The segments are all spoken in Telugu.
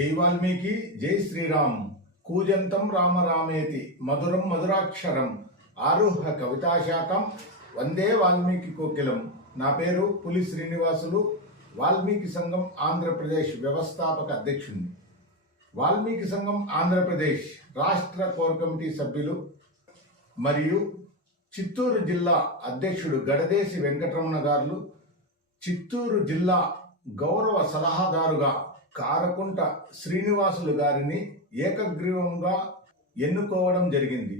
జై వాల్మీకి జై శ్రీరామ్. కూజంతం రామ రామేతి. మధురం మధురాక్షరం. ఆరుహ కవితాశాఖం. వందే వాల్మీకి కోకిలం. నా పేరు పులి శ్రీనివాసులు. వాల్మీకి సంఘం ఆంధ్రప్రదేశ్ వ్యవస్థాపక అధ్యక్షుడిని వాల్మీకి సంఘం ఆంధ్రప్రదేశ్ రాష్ట్ర కోర్ కమిటీ సభ్యులు మరియు చిత్తూరు జిల్లా అధ్యక్షుడు గడదేశి వెంకటరమణ గారు చిత్తూరు జిల్లా గౌరవ సలహాదారుగా కారకుంట శ్రీనివాసులు గారిని ఏకగ్రీవంగా ఎన్నుకోవడం జరిగింది.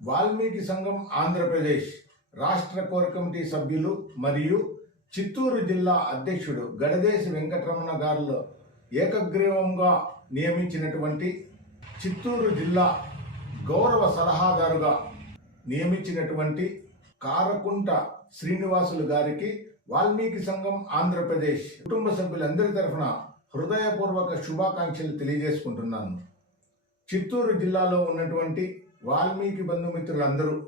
వాల్మీకి సంఘం ఆంధ్రప్రదేశ్ రాష్ట్ర కోర్ కమిటీ సభ్యులు మరియు చిత్తూరు జిల్లా అధ్యక్షుడు గడదేశి వెంకటరమణ గారిలో ఏకగ్రీవంగా నియమించినటువంటి చిత్తూరు జిల్లా గౌరవ సలహాదారుగా నియమించినటువంటి కారకుంట శ్రీనివాసులు గారికి వాల్మీకి సంఘం ఆంధ్రప్రదేశ్ కుటుంబ సభ్యులందరి తరఫున హృదయపూర్వక శుభాకాంక్షలు తెలియజేసుకుంటున్నాను. చిత్తూరు జిల్లాలో ఉన్నటువంటి వాల్మీకి బంధుమిత్రులందరూ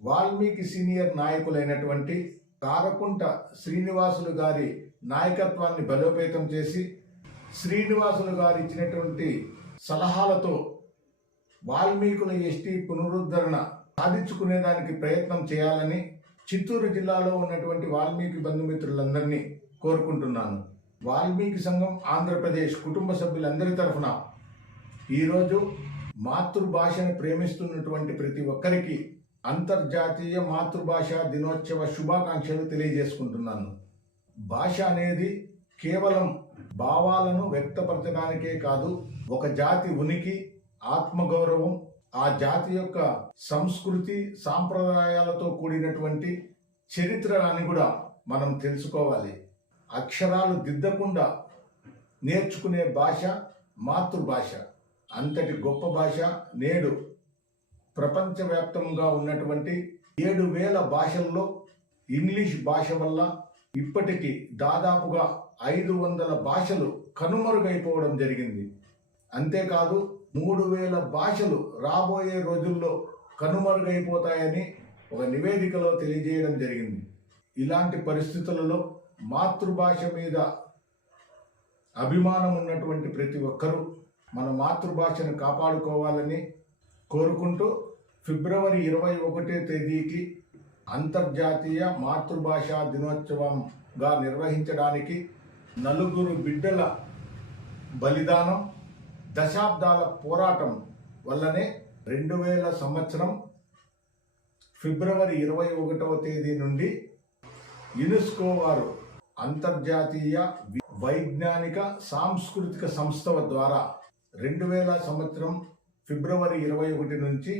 వాల్మీకి సీనియర్ నాయకులైనటువంటి కారకుంట శ్రీనివాసులు గారి నాయకత్వాన్ని బలోపేతం చేసి శ్రీనివాసులు గారు ఇచ్చినటువంటి సలహాలతో వాల్మీకుల ఎస్టీ పునరుద్ధరణ సాధించుకునేదానికి ప్రయత్నం చేయాలని చిత్తూరు జిల్లాలో ఉన్నటువంటి వాల్మీకి బంధుమిత్రులందరినీ కోరుకుంటున్నాను. వాల్మీకి సంఘం ఆంధ్రప్రదేశ్ కుటుంబ సభ్యులందరి తరఫున ఈరోజు మాతృభాషను ప్రేమిస్తున్నటువంటి ప్రతి ఒక్కరికి అంతర్జాతీయ మాతృభాష దినోత్సవ శుభాకాంక్షలు తెలియజేసుకుంటున్నాను. భాష అనేది కేవలం భావాలను వ్యక్తపరచడానికే కాదు ఒక జాతి ఉనికి ఆత్మగౌరవం ఆ జాతి యొక్క సంస్కృతి సాంప్రదాయాలతో కూడినటువంటి చరిత్ర అని కూడా మనం తెలుసుకోవాలి. అక్షరాలు దిద్దకుండా నేర్చుకునే భాష మాతృభాష. అంతటి గొప్ప భాష నేడు ప్రపంచవ్యాప్తంగా ఉన్నటువంటి ఏడు వేల భాషల్లో ఇంగ్లీష్ భాష వల్ల ఇప్పటికీ దాదాపుగా ఐదు వందల భాషలు కనుమరుగైపోవడం జరిగింది. అంతేకాదు మూడు వేల భాషలు రాబోయే రోజుల్లో కనుమరుగైపోతాయని ఒక నివేదికలో తెలియజేయడం జరిగింది. ఇలాంటి పరిస్థితులలో మాతృభాష మీద అభిమానం ఉన్నటువంటి ప్రతి ఒక్కరూ మన మాతృభాషను కాపాడుకోవాలని కోరుకుంటూ ఫిబ్రవరి ఇరవై ఒకటో తేదీకి అంతర్జాతీయ మాతృభాషా దినోత్సవంగా నిర్వహించడానికి నలుగురు బిడ్డల బలిదానం దశాబ్దాల పోరాటం వల్లనే రెండు వేల సంవత్సరం ఫిబ్రవరి ఇరవై ఒకటవ తేదీ నుండి యునెస్కో వారు అంతర్జాతీయ వైజ్ఞానిక సాంస్కృతిక సంస్థ ద్వారా రెండు వేల సంవత్సరం ఫిబ్రవరి ఇరవై ఒకటి నుంచి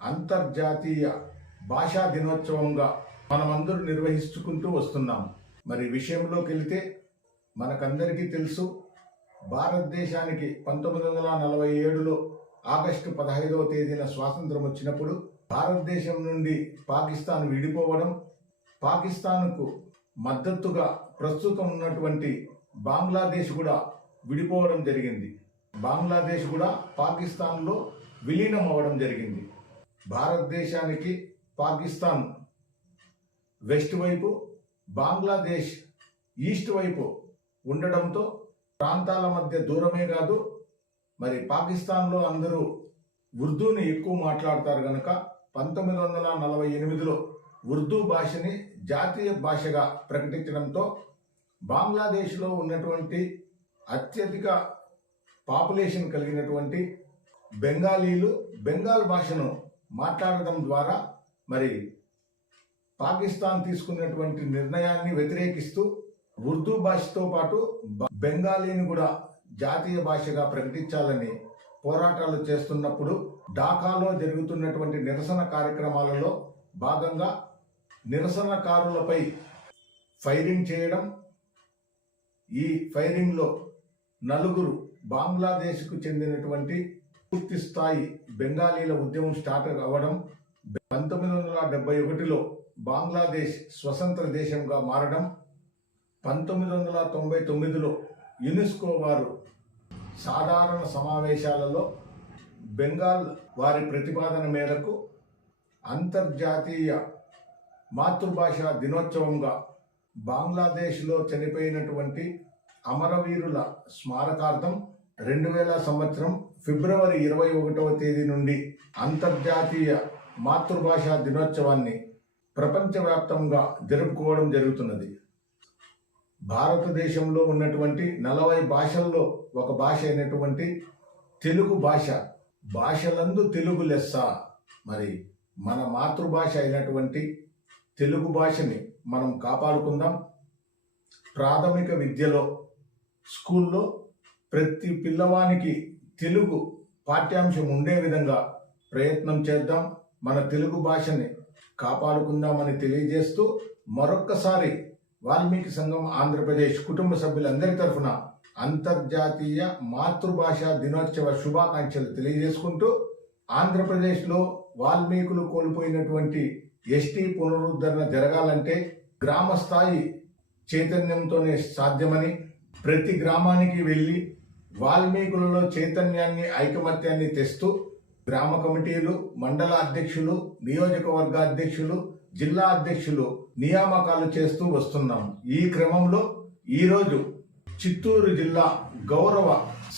అంతర్జాతీయ భాషా దినోత్సవంగా మనమందరూ నిర్వహించుకుంటూ వస్తున్నాం. మరి విషయంలోకి వెళితే మనకందరికీ తెలుసు భారతదేశానికి పంతొమ్మిది వందల నలభై ఏడులో ఆగస్టు పదహైదవ తేదీన స్వాతంత్రం వచ్చినప్పుడు భారతదేశం నుండి పాకిస్తాన్ విడిపోవడం పాకిస్తాన్కు మద్దతుగా ప్రస్తుతం ఉన్నటువంటి బంగ్లాదేశ్ కూడా విడిపోవడం జరిగింది. బంగ్లాదేశ్ కూడా పాకిస్తాన్లో విలీనం అవ్వడం జరిగింది. భారతదేశానికి పాకిస్తాన్ వెస్ట్ వైపు బంగ్లాదేశ్ ఈస్ట్ వైపు ఉండడంతో ప్రాంతాల మధ్య దూరమే కాదు మరి పాకిస్తాన్లో అందరూ ఉర్దూని ఎక్కువ మాట్లాడతారు కనుక పంతొమ్మిది వందల నలభై ఎనిమిదిలో ఉర్దూ భాషని జాతీయ భాషగా ప్రకటించడంతో బంగ్లాదేశ్లో ఉన్నటువంటి అత్యధిక పాపులేషన్ కలిగినటువంటి బెంగాలీలు బెంగాల్ భాషను మాట్లాడడం ద్వారా మరి పాకిస్తాన్ తీసుకున్నటువంటి నిర్ణయాన్ని వ్యతిరేకిస్తూ ఉర్దూ భాషతో పాటు బ- బెంగాలీని కూడా జాతీయ భాషగా ప్రకటించాలని పోరాటాలు చేస్తున్నప్పుడు ఢాకాలో జరుగుతున్నటువంటి నిరసన కార్యక్రమాలలో భాగంగా నిరసనకారులపై ఫైరింగ్ చేయడం ఈ ఫైరింగ్లో నలుగురు బంగ్లాదేశ్కు చెందినటువంటి పూర్తి స్థాయి బెంగాలీల ఉద్యమం స్టార్ట్ అవ్వడం పంతొమ్మిది వందల డెబ్బై ఒకటిలో బంగ్లాదేశ్ స్వతంత్ర దేశంగా మారడం పంతొమ్మిది వందల తొంభై తొమ్మిదిలో యునెస్కో వారు సాధారణ సమావేశాలలో బెంగాల్ వారి ప్రతిపాదన మేరకు అంతర్జాతీయ మాతృభాష దినోత్సవంగా బంగ్లాదేశ్లో చనిపోయినటువంటి అమరవీరుల స్మారకార్థం రెండు వేల సంవత్సరం ఫిబ్రవరి ఇరవై ఒకటవ తేదీ నుండి అంతర్జాతీయ మాతృభాష దినోత్సవాన్ని ప్రపంచవ్యాప్తంగా జరుపుకోవడం జరుగుతున్నది. భారతదేశంలో ఉన్నటువంటి నలభై భాషల్లో ఒక భాష అయినటువంటి తెలుగు భాష. భాషలందు తెలుగు లెస్స. మరి మన మాతృభాష అయినటువంటి తెలుగు భాషని మనం కాపాడుకుందాం. ప్రాథమిక విద్యలో స్కూల్లో ప్రతి పిల్లవానికి తెలుగు పాఠ్యాంశం ఉండే విధంగా ప్రయత్నం చేద్దాం. మన తెలుగు భాషని కాపాడుకుందామని తెలియజేస్తూ మరొక్కసారి వాల్మీకి సంఘం ఆంధ్రప్రదేశ్ కుటుంబ సభ్యులందరి తరఫున అంతర్జాతీయ మాతృభాష దినోత్సవ శుభాకాంక్షలు తెలియజేసుకుంటూ ఆంధ్రప్రదేశ్లో వాల్మీకులు కోల్పోయినటువంటి ఎస్టీ పునరుద్ధరణ జరగాలంటే గ్రామ స్థాయి చైతన్యంతోనే సాధ్యమని ప్రతి గ్రామానికి వెళ్ళి వాల్మీకులలో చైతన్యాన్ని ఐకమత్యాన్ని తెస్తూ గ్రామ కమిటీలు మండల అధ్యక్షులు నియోజకవర్గ అధ్యక్షులు జిల్లా అధ్యక్షులు నియామకాలు చేస్తూ వస్తున్నాం. ఈ క్రమంలో ఈరోజు చిత్తూరు జిల్లా గౌరవ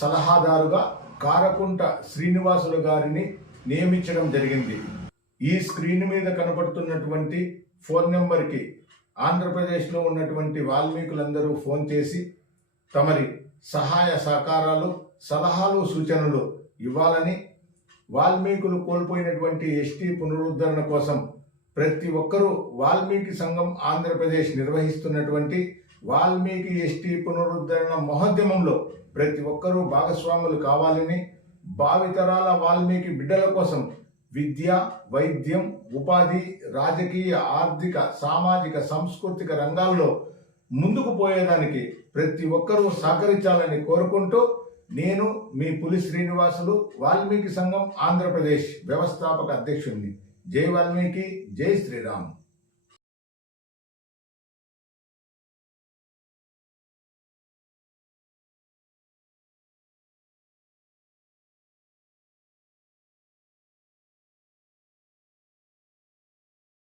సలహాదారుగా కారకుంట శ్రీనివాసులు గారిని నియమించడం జరిగింది. ఈ స్క్రీన్ మీద కనబడుతున్నటువంటి ఫోన్ నెంబర్కి ఆంధ్రప్రదేశ్లో ఉన్నటువంటి వాల్మీకులందరూ ఫోన్ చేసి తమరి సహాయ సహకారాలు సలహాలు సూచనలు ఇవ్వాలని వాల్మీకులు కోల్పోయినటువంటి ఎస్టీ పునరుద్ధరణ కోసం ప్రతి ఒక్కరూ వాల్మీకి సంఘం ఆంధ్రప్రదేశ్ నిర్వహిస్తున్నటువంటి వాల్మీకి ఎస్టీ పునరుద్ధరణ మహోద్యమంలో ప్రతి ఒక్కరూ భాగస్వాములు కావాలని భావితరాల వాల్మీకి బిడ్డల కోసం విద్య వైద్యం ఉపాధి రాజకీయ ఆర్థిక సామాజిక సాంస్కృతిక రంగాల్లో ముందుకు పోయేదానికి ప్రతి ఒక్కరూ సహకరించాలని కోరుకుంటూ నేను మీ పులి శ్రీనివాసులు వాల్మీకి సంఘం ఆంధ్రప్రదేశ్ వ్యవస్థాపక అధ్యక్షుడిని. జై వాల్మీకి జై శ్రీరామ్